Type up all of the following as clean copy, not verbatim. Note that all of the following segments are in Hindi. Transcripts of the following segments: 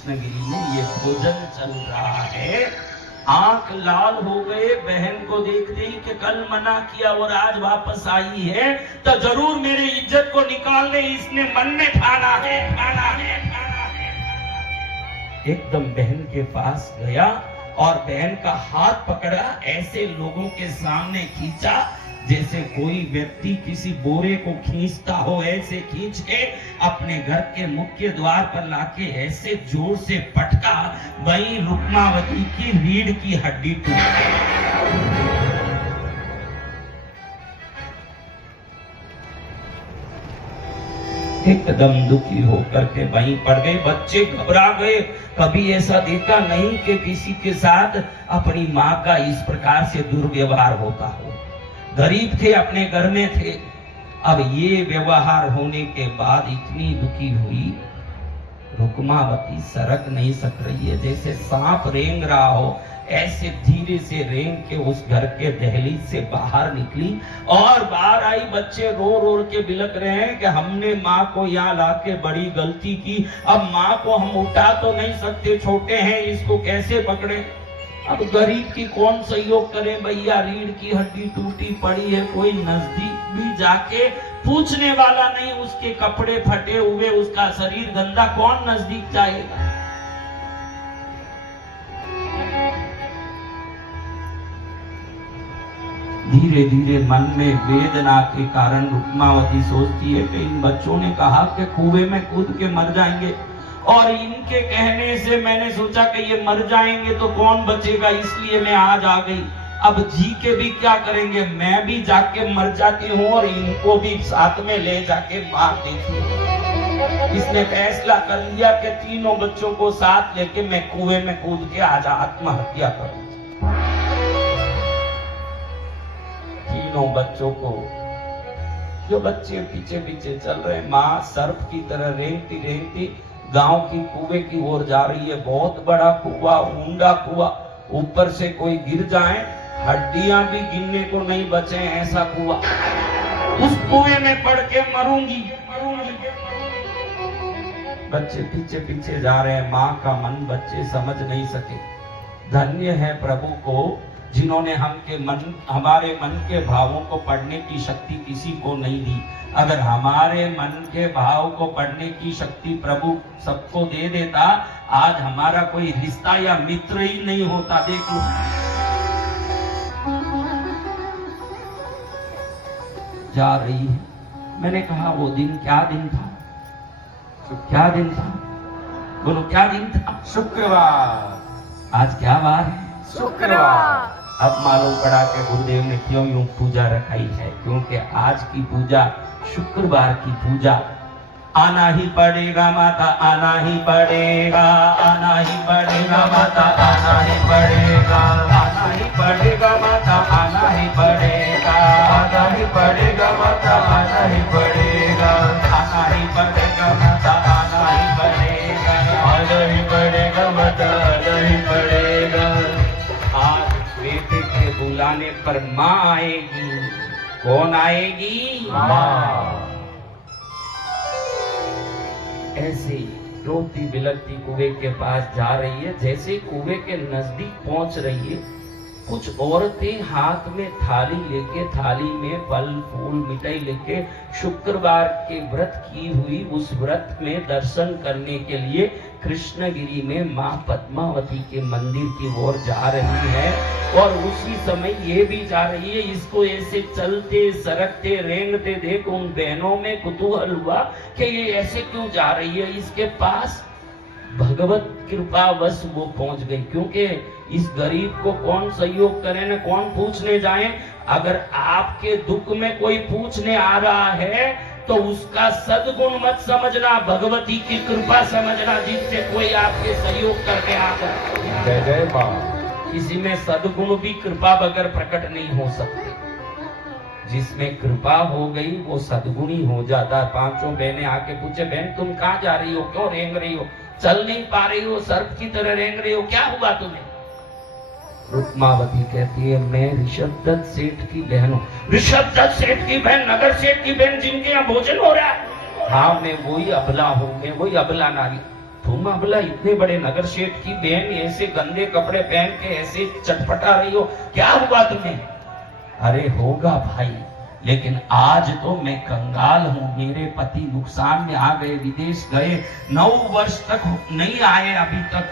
कृष्णगिरी में ये भोजन चल रहा है। आंख लाल हो गए बहन को देखते ही कि कल मना किया और आज वापस आई है तो जरूर मेरे इज्जत को निकालने इसने मन में ठाना है, ठाना है, ठाना है। एकदम बहन के पास गया और बहन का हाथ पकड़ा, ऐसे लोगों के सामने खींचा जैसे कोई व्यक्ति किसी बोरे को खींचता हो, ऐसे खींच के अपने घर के मुख्य द्वार पर लाके ऐसे जोर से पटका, वही रुक्मावती की रीढ़ की हड्डी टूट गई। एकदम दुखी होकर के वहीं पड़ गए। बच्चे घबरा गए, कभी ऐसा देखा नहीं कि किसी के साथ अपनी माँ का इस प्रकार से दुर्व्यवहार होता हो। गरीब थे, अपने घर में थे, अब ये व्यवहार होने के बाद इतनी दुखी हुई। रुक्मावती सरक नहीं सक रही है, जैसे सांप रेंग रहा हो ऐसे धीरे से रेंग के उस घर के दहलीज से बाहर निकली और बाहर आई। बच्चे रो रो के बिलक रहे हैं कि हमने माँ को यहाँ लाके बड़ी गलती की, अब माँ को हम उठा तो नहीं सकते, छोटे हैं, इसको कैसे पकड़े। अब गरीब की कौन सहयोग करे भैया, रीढ़ की हड्डी टूटी पड़ी है, कोई नजदीक भी जाके पूछने वाला नहीं, उसके कपड़े फटे हुए, उसका शरीर गंदा, कौन नजदीक जाएगा। धीरे धीरे मन में वेदना के कारण रुक्मावती सोचती है कि इन बच्चों ने कहा कि कुएं में कूद के मर जाएंगे और इनके कहने से मैंने सोचा कि ये मर जाएंगे तो कौन बचेगा, इसलिए मैं आज आ गई। अब जी के भी क्या करेंगे, मैं भी जाके मर जाती हूँ और इनको भी साथ में ले जाके मार देती हूँ। इसने फैसला कर लिया कि तीनों बच्चों को साथ लेके मैं कुएं में कूद के आज आत्महत्या करूँ। तीनों बच्चों को, जो बच्चे पीछे पीछे चल रहे, माँ सर्प की तरह रेंगती रेंगती गांव की कुएं की ओर जा रही है। बहुत बड़ा कुआं, ऊंडा कुआं, ऊपर से कोई गिर जाए हड्डियां भी गिनने को नहीं बचे, ऐसा कुआं। उस कुएं में पड़ के मरूंगी। बच्चे पीछे पीछे जा रहे हैं, माँ का मन बच्चे समझ नहीं सके। धन्य है प्रभु को जिन्होंने हमारे मन के भावों को पढ़ने की शक्ति किसी को नहीं दी। अगर हमारे मन के भाव को पढ़ने की शक्ति प्रभु सबको दे देता, आज हमारा कोई रिश्ता या मित्र ही नहीं होता। देख लो, जा रही है। मैंने कहा वो दिन क्या दिन था, क्या दिन था, बोलो क्या दिन था। शुक्रवार। आज क्या वार है, शुक्रवार। अब मालूम पड़ा कि गुरुदेव ने क्यों यूं पूजा रखाई है, क्योंकि आज की पूजा शुक्रवार की पूजा। आना ही पड़ेगा माता, आना ही पड़ेगा, आना ही पड़ेगा माता, आना ही पड़ेगा, आना ही पड़ेगा माता, आना ही पड़ेगा, आना ही पड़ेगा माता, आना ही पड़ेगा, आना ही पड़ेगा माता, आना ही पड़ेगा, आना ही पड़ेगा माता, आना ही पड़ेगा। आज बेटे के बुलाने पर माँ आएगी। कौन आएगी, माँ। ऐसे रोती बिलकती कुएं के पास जा रही है। जैसे कुएं के नजदीक पहुंच रही है, कुछ औरतें हाथ में थाली लेके, थाली में फल फूल मिठाई लेके शुक्रवार के व्रत की हुई उस व्रत में दर्शन करने के लिए कृष्णगिरी में मां पद्मावती के मंदिर की ओर जा रही है। और उसी समय ये भी जा रही है। इसको ऐसे चलते सरकते रेंगते देख उन बहनों में कुतूहल हुआ कि ये ऐसे क्यों जा रही है। इसके पास भगवत कृपावश वो पहुंच गई, क्योंकि इस गरीब को कौन सहयोग करे न कौन पूछने जाए। अगर आपके दुख में कोई पूछने आ रहा है तो उसका सद्गुण मत समझना, भगवती की कृपा समझना, जिससे कोई आपके सहयोग करने आता है। जय जय माँ। किसी में सद्गुण भी कृपा बगैर प्रकट नहीं हो सकते। जिसमें कृपा हो गई वो सद्गुणी हो जाता। पांचों बहनें आके पूछे, बहन तुम कहाँ जा रही हो, क्यों रेंग रही हो, चल नहीं पा रही हो, सर्प की तरह रेंग रही हो, क्या हुआ तुम्हें। रुक्मावती कहती है, मैं ऋषभ दत्त सेठ की बहन हूँ। ऋषभ दत्त सेठ की बहन, नगर सेठ की बहन, जिनके यहाँ भोजन हो रहा है। हाँ मैं वही अबला हूँ, मैं वही अबला नारी। तुम अबला इतने बड़े नगर शेठ की बहन ऐसे गंदे कपड़े पहन के ऐसे चटपटा रही हो, क्या हुआ तुम्हें? अरे होगा भाई, लेकिन आज तो मैं कंगाल हूं। मेरे पति नुकसान में आ गए, विदेश गए, 9 वर्ष तक नहीं आए अभी तक।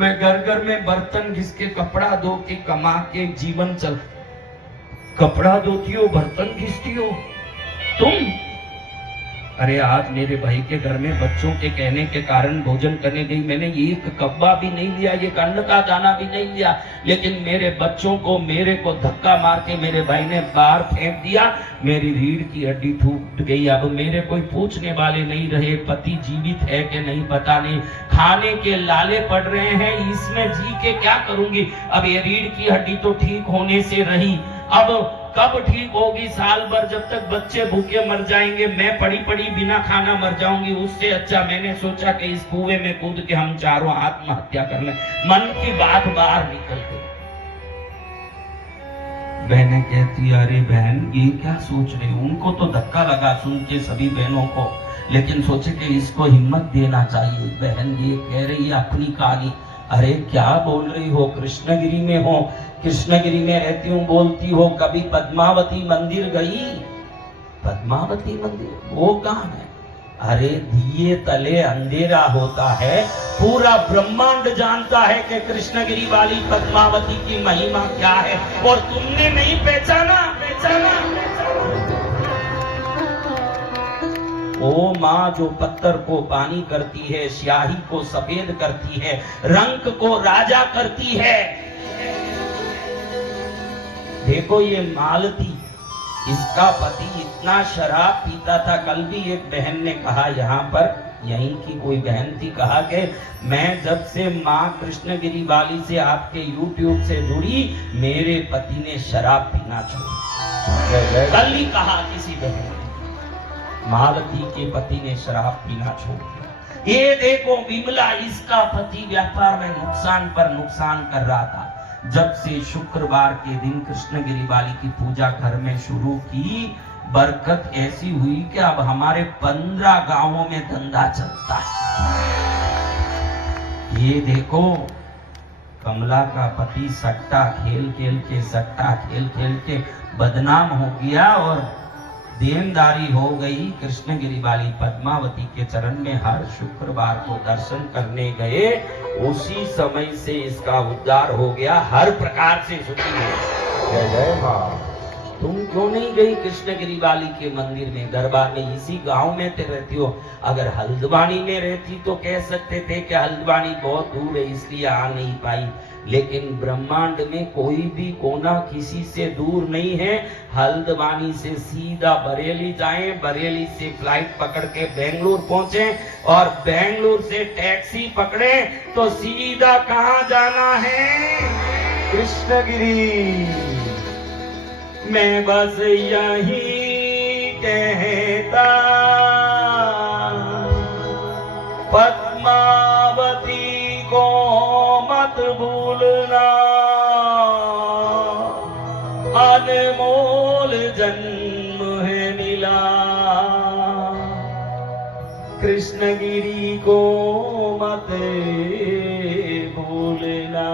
मैं घर घर में बर्तन घिस के कपड़ा धो के कमा के जीवन चल। कपड़ा धोती हो, बर्तन घिसती हो तुम? अरे आज मेरे भाई के घर में बच्चों के कहने के कारण भोजन करने गई, मैंने एक कब्बा भी नहीं लिया, एक अन्न का दाना भी नहीं लिया, लेकिन मेरे बच्चों को मेरे को धक्का मार के मेरे भाई ने बाहर फेंक दिया। मेरी रीढ़ की हड्डी टूट गई। अब मेरे कोई पूछने वाले नहीं रहे, पति जीवित है कि नहीं पता नहीं, खाने के लाले पड़ रहे हैं, इसमें जी के क्या करूंगी? अब ये रीढ़ की हड्डी तो ठीक होने से रही, अब कब ठीक होगी? साल भर जब तक बच्चे भूखे मर जाएंगे, मैं पड़ी पड़ी बिना खाना मर जाऊंगी। उससे अच्छा मैंने सोचा कि इस कुएं में कूद के हम चारों आत्महत्या कर लें। मन की बात बाहर निकल गई। बहनें कहती, अरे बहन ये क्या सोच रही? उनको तो धक्का लगा सुन के सभी बहनों को, लेकिन सोचे कि इसको हिम्मत देना चाहिए। बहन ये कह रही है अपनी कहानी। अरे क्या बोल रही हो? कृष्णगिरी में हो, कृष्णगिरी में रहती हूँ बोलती हो, कभी पद्मावती मंदिर गई? पद्मावती मंदिर वो कहाँ है? अरे दिए तले अंधेरा होता है, पूरा ब्रह्मांड जानता है कि कृष्णगिरी वाली पद्मावती की महिमा क्या है, और तुमने नहीं पहचाना? ओ माँ जो पत्थर को पानी करती है, स्याही को सफेद करती है, रंग को राजा करती है। देखो ये मालती, इसका पति इतना शराब पीता था। कल भी एक बहन ने कहा, यहाँ पर यहीं की कोई बहन थी, कहा कि मैं जब से माँ कृष्णगिरी वाली से आपके YouTube से जुड़ी, मेरे पति ने शराब पीना छोड़ा। कल ही कहा किसी बहन ने, मालती के पति ने शराब पीना छोड़ दिया। ये देखो विमला, इसका पति व्यापार में नुकसान पर नुकसान कर रहा था। जब से शुक्रवार के दिन कृष्णगिरी वाली की पूजा घर में शुरू की, बरकत ऐसी हुई कि अब हमारे 15 गांवों में धंधा चलता है। ये देखो कमला का पति सट्टा खेल खेल के बदनाम हो गया और देनदारी हो गई। कृष्णगिरी वाली पद्मावती के चरण में हर शुक्रवार को दर्शन करने गए, उसी समय से इसका उद्धार हो गया, हर प्रकार से सुखी है। जय जय मां। तुम क्यों नहीं गई कृष्णगिरी वाली के मंदिर में? दरबार में इसी गांव में ते रहती हो। अगर हल्द्वानी में रहती तो कह सकते थे कि हल्द्वानी बहुत दूर है इसलिए आ नहीं पाई, लेकिन ब्रह्मांड में कोई भी कोना किसी से दूर नहीं है। हल्द्वानी से सीधा बरेली जाएं, बरेली से फ्लाइट पकड़ के बेंगलुरु पहुंचे, और बेंगलुरु से टैक्सी पकड़े तो सीधा कहां जाना है? कृष्णगिरी। मैं बस यही कहता, पद्मावती को मत भूलना, अनमोल जन्म है मिला, कृष्णगिरी को मत भूलना।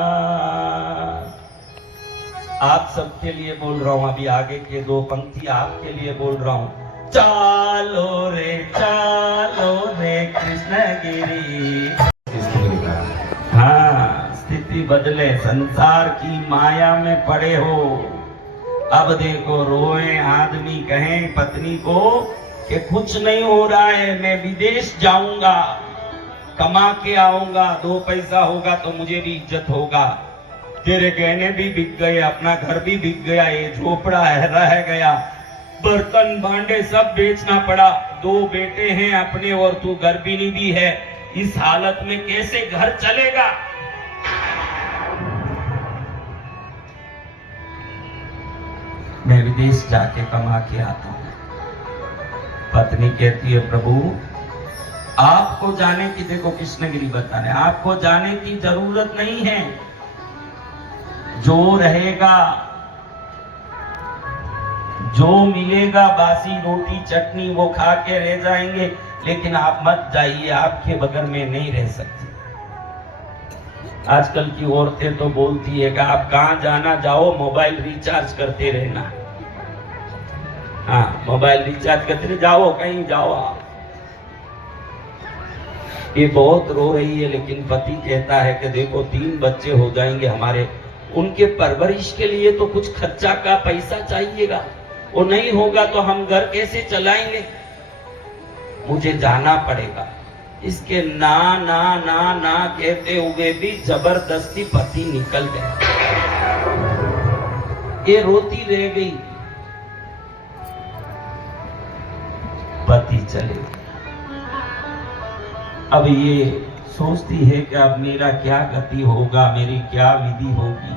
आप सबके लिए बोल रहा हूं, अभी आगे के 2 पंक्ति आपके लिए बोल रहा हूं। चालो रे कृष्णगिरी। हाँ, स्थिति बदले, संसार की माया में पड़े हो। अब देखो रोए आदमी कहें पत्नी को कि कुछ नहीं हो रहा है, मैं विदेश जाऊंगा, कमा के आऊंगा, 2 पैसा होगा तो मुझे भी इज्जत होगा। तेरे गहने भी बिक गए, अपना घर भी बिक गया, ये झोपड़ा है रह गया, बर्तन भांडे सब बेचना पड़ा, 2 बेटे हैं अपने और तू गर्भिणी भी है। इस हालत में कैसे घर चलेगा? मैं विदेश जाके कमा के आता हूं। पत्नी कहती है, प्रभु आपको जाने की, देखो कृष्णगिरी बताने, आपको जाने की जरूरत नहीं है। जो रहेगा, जो मिलेगा, बासी रोटी चटनी वो खा के रह जाएंगे, लेकिन आप मत जाइए, आपके बगैर मैं नहीं रह सकती। आजकल की औरतें तो बोलती है कि आप कहाँ जाना जाओ, मोबाइल रिचार्ज करते रहना। हाँ, मोबाइल रिचार्ज करते रहे, जाओ कहीं जाओ आप। ये बहुत रो रही है, लेकिन पति कहता है कि देखो 3 बच्चे हो जाएंगे हमारे, उनके परवरिश के लिए तो कुछ खर्चा का पैसा चाहिएगा, वो नहीं होगा तो हम घर कैसे चलाएंगे, मुझे जाना पड़ेगा। इसके ना ना ना ना कहते हुए भी जबरदस्ती पति निकल गया। ये रोती रह गई, पति चले गए। अब ये सोचती है कि अब मेरा क्या गति होगा, मेरी क्या विधि होगी।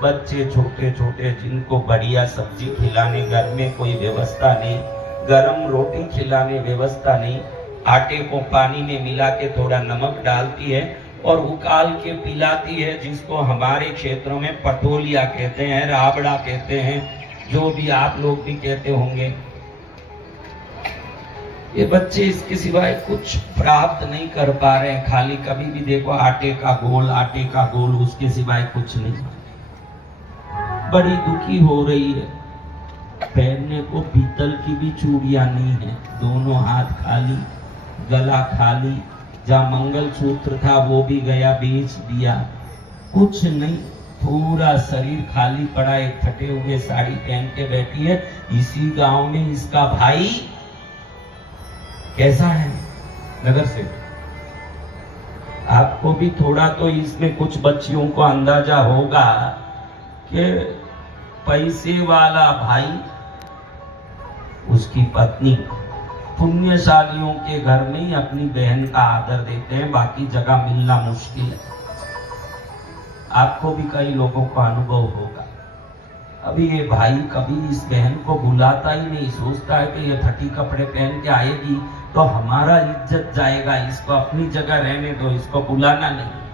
बच्चे छोटे छोटे, जिनको बढ़िया सब्जी खिलाने घर में कोई व्यवस्था नहीं, गरम रोटी खिलाने व्यवस्था नहीं, आटे को पानी में मिला के थोड़ा नमक डालती है और उकाल के पिलाती है, जिसको हमारे क्षेत्रों में पटोलिया कहते हैं, राबड़ा कहते हैं, जो भी आप लोग भी कहते होंगे। ये बच्चे इसके सिवाय कुछ प्राप्त नहीं कर पा रहे हैं, खाली कभी भी देखो आटे का गोल, उसके सिवाय कुछ नहीं। बड़ी दुखी हो रही है। पहनने को पीतल की भी चूड़ियां नहीं है, दोनों हाथ खाली, गला खाली, जहाँ मंगलसूत्र था वो भी गया, बेच दिया, कुछ नहीं, पूरा शरीर खाली पड़ा। एक फटे हुए साड़ी पहन के बैठी है। इसी गांव में इसका भाई कैसा है, नगर से। आपको भी थोड़ा तो इसमें कुछ बच्चियों को अंदाजा होगा कि पैसे वाला भाई, उसकी पत्नी, पुण्यशालियों के घर में ही अपनी बहन का आदर देते हैं, बाकी जगह मिलना मुश्किल है। आपको भी कई लोगों का अनुभव होगा। अभी ये भाई कभी इस बहन को बुलाता ही नहीं, सोचता है कि ये फटी कपड़े पहन के आएगी तो हमारा इज्जत जाएगा, इसको अपनी जगह रहने दो, इसको बुलाना नहीं।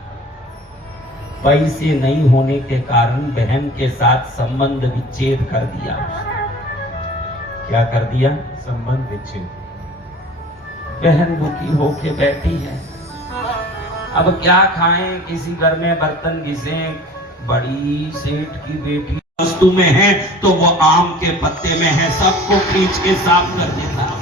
पैसे नहीं होने के कारण बहन के साथ संबंध विच्छेद कर दिया। क्या कर दिया? संबंध विच्छेद। बहन दुखी होके बैठी है। अब क्या खाएं, किसी घर में बर्तन घिसे, बड़ी सेठ की बेटी वस्तु में है तो वो आम के पत्ते में है, सबको खींच के साफ कर देता।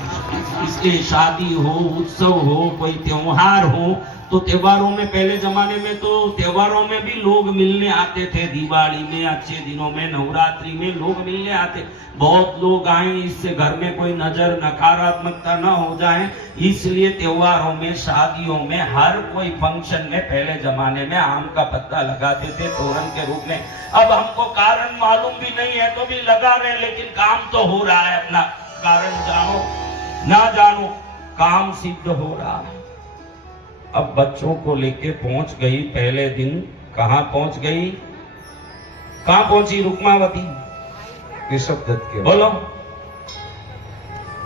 इसलिए शादी हो, उत्सव हो, कोई त्योहार हो, तो त्योहारों में पहले जमाने में तो त्योहारों में भी लोग मिलने आते थे। दिवाली में, अच्छे दिनों में, नवरात्रि में लोग मिलने आते। बहुत लोग आए, इससे घर में कोई नजर नकारात्मकता न हो जाए, इसलिए त्योहारों में, शादियों में, हर कोई फंक्शन में पहले जमाने में आम का पत्ता लगाते थे तोरण के रूप में। अब हमको कारण मालूम भी नहीं है तो भी लगा रहे, लेकिन काम तो हो रहा है। अपना कारण जानो ना जानो, काम सिद्ध हो रहा है। अब बच्चों को लेके पहुंच गई, पहले दिन कहां पहुंच गई, कहां पहुंची रुक्मावती? ऋषभ दत्त के। बोलो।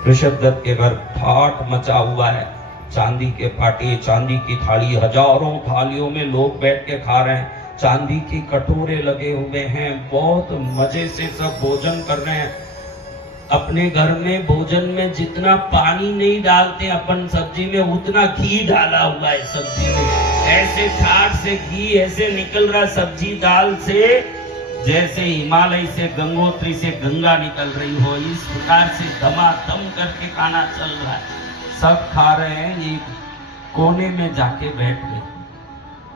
ऋषभ दत्त के घर ठाट मचा हुआ है, चांदी के पाटे, चांदी की थाली, हजारों थालियों में लोग बैठ के खा रहे हैं, चांदी की कटोरे लगे हुए हैं, बहुत मजे से सब भोजन कर रहे हैं। अपने घर में भोजन में जितना पानी नहीं डालते अपन सब्जी में, उतना घी डाला हुआ है सब्जी में। ऐसे ठाट से घी ऐसे निकल रहा सब्जी दाल से, जैसे हिमालय से, गंगोत्री से गंगा निकल रही हो। इस प्रकार से धमाधम करके खाना चल रहा है, सब खा रहे हैं। ये कोने में जाके बैठ गई।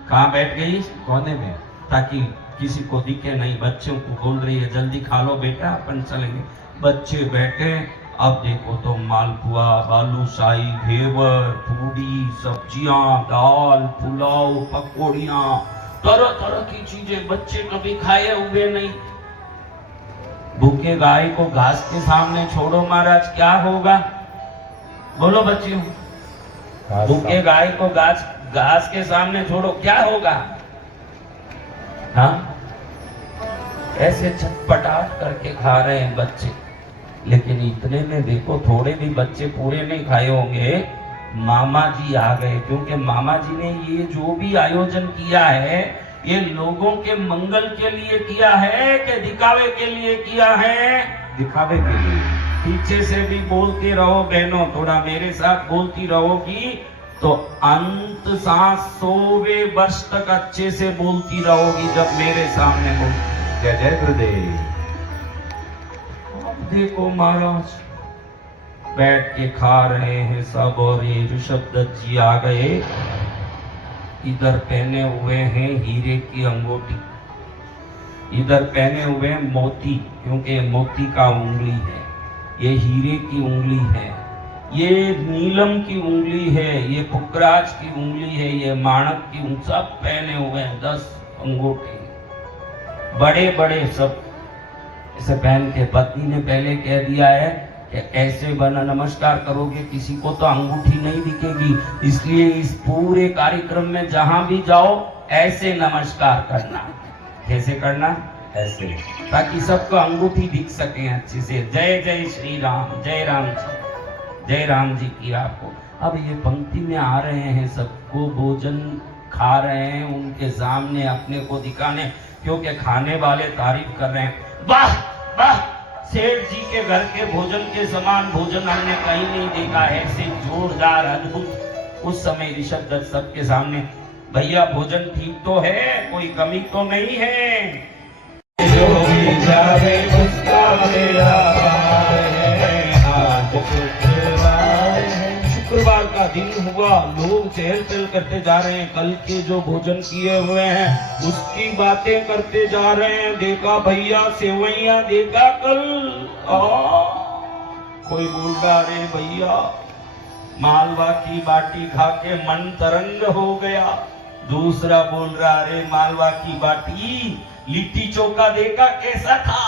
कहाँ बैठ गई? कोने में, ताकि किसी को दिखे नहीं। बच्चों को बोल रही है जल्दी खा लो बेटा, अपन चलेंगे। बच्चे बैठे। अब देखो तो मालपुआ, बालूशाही, घेवर, पूड़ी, सब्जियां, दाल, पुलाव, पकौड़ियां, तरह तरह की चीजें बच्चे कभी खाए हुए नहीं। भूखे गाय को घास के सामने छोड़ो महाराज, क्या होगा? बोलो बच्चियों, भूखे गाय को घास के सामने छोड़ो, क्या होगा? हाँ, ऐसे छटपटाट करके खा रहे हैं बच्चे। लेकिन इतने में देखो, थोड़े भी बच्चे पूरे नहीं खाए होंगे, मामा जी आ गए। क्योंकि मामा जी ने ये जो भी आयोजन किया है, ये लोगों के मंगल के लिए किया है कि दिखावे के लिए किया है? दिखावे के लिए। पीछे से भी बोलते रहो बहनों, थोड़ा मेरे साथ बोलती रहोगी तो अंत सांस 100वें वर्ष तक अच्छे से बोलती रहोगी जब मेरे सामने बोलती। जय जय गुरुदेव। अब देखो महाराज बैठ के खा रहे हैं सब, और ये ऋषभ दत्त जी आ गए। इधर पहने हुए हैं हीरे की अंगूठी, इधर पहने हुए हैं मोती, क्योंकि मोती का उंगली है, ये हीरे की उंगली है, ये नीलम की उंगली है, ये पुखराज की उंगली है, ये माणक की उंगली, सब पहने हुए हैं 10 अंगूठे बड़े बड़े सब। इसे पहन के पत्नी ने पहले कह दिया है कि ऐसे बना नमस्कार करोगे किसी को तो अंगूठी नहीं दिखेगी, इसलिए इस पूरे कार्यक्रम में जहां भी जाओ ऐसे नमस्कार करना। कैसे करना? ऐसे, ताकि सबको अंगूठी दिख सके अच्छे से। जय जय श्री राम, जय राम जी, जय राम जी की आपको। अब ये पंक्ति में आ रहे हैं, सबको भोजन खा रहे हैं, उनके सामने अपने को दिखाने, क्योंकि खाने वाले तारीफ कर रहे हैं, वाह वाह सेठ जी के घर के भोजन के समान भोजन हमने कहीं नहीं देखा, ऐसे जोरदार अद्भुत। उस समय ऋषभ दत्त सबके सामने, भैया भोजन ठीक तो है, कोई कमी तो नहीं है। जो भी जावे उसका मेरा है, आज शुक्रवार का दिन हुआ, लोग चहल पहल करते जा रहे हैं, कल के जो भोजन किए हुए हैं उसकी बातें करते जा रहे हैं। देखा भैया सेवैया देखा कल, कोई बोल रहा रे भैया मालवा की बाटी खा के मन तरंग हो गया, दूसरा बोल रहा रे मालवा की बाटी लिट्टी चोखा देखा कैसा था।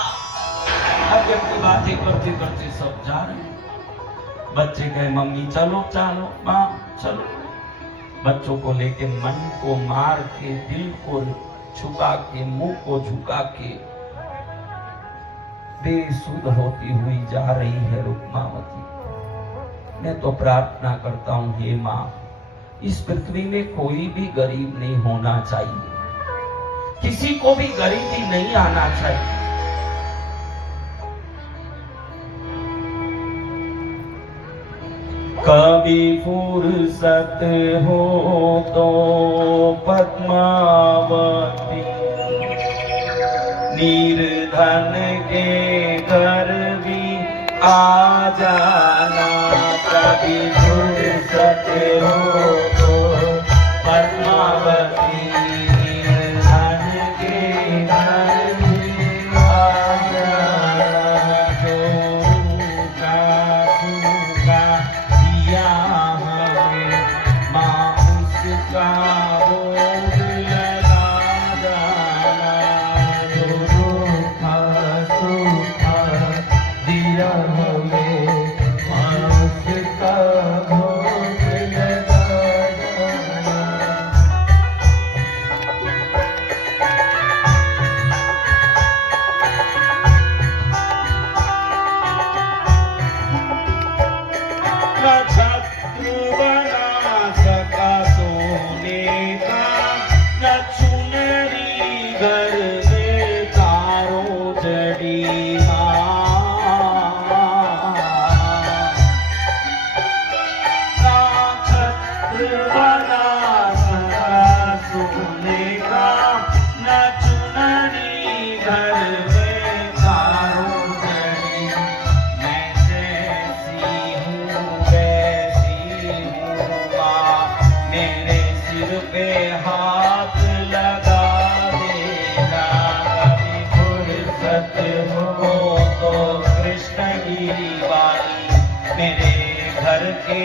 अब अपनी बातें करते करते सब जा रहे हैं। बच्चे कहे मम्मी चलो चलो, माँ चलो। बच्चों को लेके मन को मार के, दिल को झुका के, मुंह को झुका के बेसुध होती हुई जा रही है रुक्मावती। मैं तो प्रार्थना करता हूँ, हे माँ, इस पृथ्वी में कोई भी गरीब नहीं होना चाहिए, किसी को भी गरीबी नहीं आना चाहिए। कभी फुर्सत हो तो पद्मावती निर्धन के घर भी आ जाना, कभी फुर्सत हो तो पद्मावती निर्धन के घर भी आ जाना, जो रूखा सूखा दिया हमें माँ उसका बोझ लगा जाना, जो रूखा सूखा दिया हमें माँ उसका बोझ लगा जाना। न छत्र बना सका सोने का, न चुनरी घर में तारों जड़ी ना छत्र बना सका सोने का, न चुनरी घर में तारों जड़ी। मैं जैसी हूँ वैसी हूँ माँ, मेरे सिर पे हाथ लगा देना, कभी फुर्सत हो तो कृष्णगिरी वाली मेरे घर के